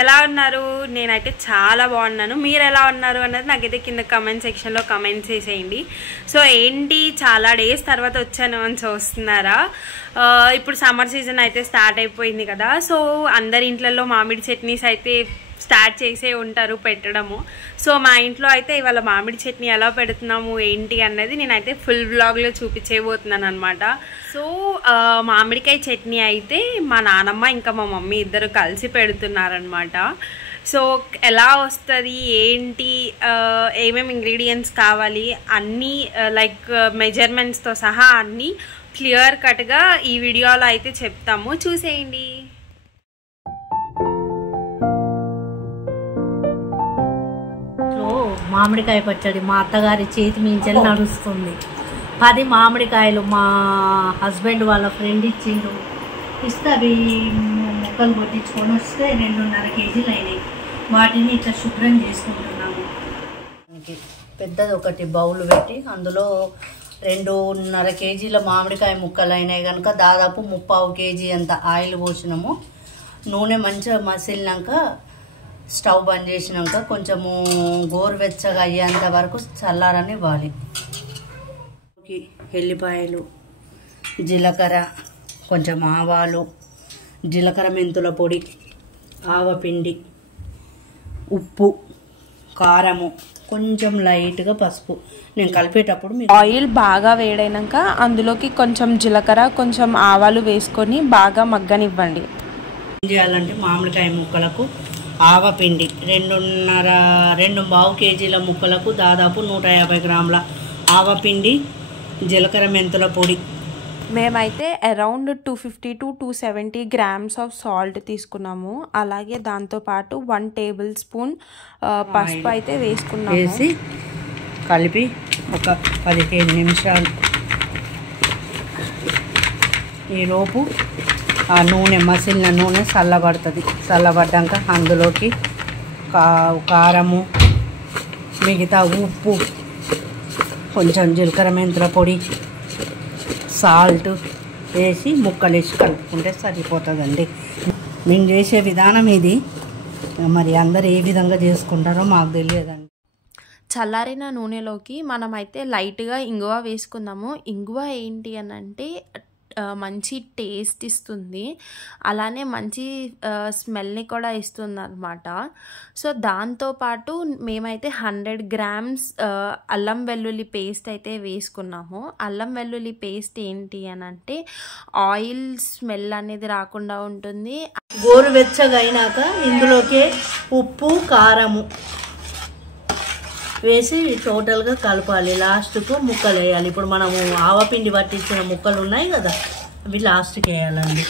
ఎలా ఉన్నారు? నేనైతే చాలా బాగున్నాను. మీరు ఎలా ఉన్నారు అన్నది నాకైతే కింద కమెంట్ సెక్షన్లో కమెంట్ చేసేయండి. సో ఏంటి చాలా డేస్ తర్వాత వచ్చాను అని చూస్తున్నారా? ఇప్పుడు సమ్మర్ సీజన్ అయితే స్టార్ట్ అయిపోయింది కదా. సో అందరి ఇంట్లలో మామిడి చట్నీస్ అయితే స్టార్ట్ చేసే ఉంటారు పెట్టడము. సో మా ఇంట్లో అయితే ఇవాళ మామిడి చట్నీ ఎలా పెడుతున్నాము ఏంటి అన్నది నేనైతే ఫుల్ వ్లాగ్లో చూపించేయబోతున్నాను అనమాట. సో మామిడికాయ చట్నీ అయితే మా నానమ్మ ఇంకా మా మమ్మీ ఇద్దరు కలిసి పెడుతున్నారనమాట. సో ఎలా వస్తుంది ఏంటి, ఏమేమి ఇంగ్రీడియంట్స్ కావాలి అన్నీ లైక్ మెజర్మెంట్స్తో సహా అన్నీ క్లియర్ కట్గా ఈ వీడియోలో అయితే చెప్తాము, చూసేయండి. మామిడికాయ పచ్చడి మా అత్తగారి చేతి మించని నడుస్తుంది. 10 మామిడికాయలు మా హస్బెండ్ వాళ్ళ ఫ్రెండ్ ఇచ్చిండు. ఇస్తే అవి ముక్కలు కొట్టించుకొని వస్తే 2.5 కేజీలు అయినాయి. వాటిని ఇట్లా శుభ్రం చేసుకుంటున్నాము. పెద్దది ఒకటి బౌల్ పెట్టి అందులో 2.5 కేజీల మామిడికాయ ముక్కలు అయినాయి కనుక దాదాపు 3/4 కేజీ అంత ఆయిల్ పోసినాము. నూనె మంచిగా మసిలినాక స్టవ్ బంద్ చేసినాక కొంచెము గోరువెచ్చగా అయ్యేంత వరకు చల్లారని ఇవ్వాలి. ఎల్లిపాయలు, జీలకర్ర, కొంచెం ఆవాలు, జీలకర్ర మెంతుల పొడి, ఆవపిండి, ఉప్పు, కారము, కొంచెం లైట్గా పసుపు. నేను కలిపేటప్పుడు ఆయిల్ బాగా వేడైనాక అందులోకి కొంచెం జీలకర్ర కొంచెం ఆవాలు వేసుకొని బాగా మగ్గనివ్వండి. ఏం చేయాలంటే మామిడికాయ ముక్కలకు ఆవపిండి 2.5 కేజీల ముక్కలకు దాదాపు 150 గ్రాముల ఆవపిండి, జీలకర్ర మెంతుల పొడి. మేమైతే around 250 to 270 grams of salt తీసుకున్నాము. అలాగే దాంతోపాటు 1 టేబుల్ స్పూన్ పసుపు అయితే వేసుకున్నాము. వేసి కలిపి ఒక 15 నిమిషాలు ఈలోపు ఆ నూనె మసిలిన నూనె చల్లబడుతుంది. చల్లబడ్డాక అందులోకి కారము, మిగతా ఉప్పు, కొంచెం జీలకర్ర మెంతుల పొడి, సాల్ట్ వేసి ముక్కలు వేసి కలుపుకుంటే సరిపోతుందండి. మేము చేసే విధానం ఇది. మరి అందరు ఏ విధంగా చేసుకుంటారో మాకు తెలియదండి. చల్లారిన నూనెలోకి మనమైతే లైట్గా ఇంగువ వేసుకుందాము. ఇంగువ ఏంటి అని అంటే మంచి టేస్ట్ ఇస్తుంది, అలానే మంచి స్మెల్ని కూడా ఇస్తుంది అనమాట. సో దాంతోపాటు మేమైతే 100 గ్రామ్స్ అల్లం వెల్లుల్లి పేస్ట్ అయితే వేసుకున్నాము. అల్లం వెల్లుల్లి పేస్ట్ ఏంటి అని అంటే ఆయిల్ స్మెల్ అనేది రాకుండా ఉంటుంది. గోరువెచ్చగా అయినాక ఇందులోకి ఉప్పు, కారము వేసి టోటల్గా కలపాలి. లాస్ట్కు ముక్కలు వేయాలి. ఇప్పుడు మనము ఆవపిండి పట్టించిన ముక్కలు ఉన్నాయి కదా, అవి లాస్ట్కి వేయాలండి.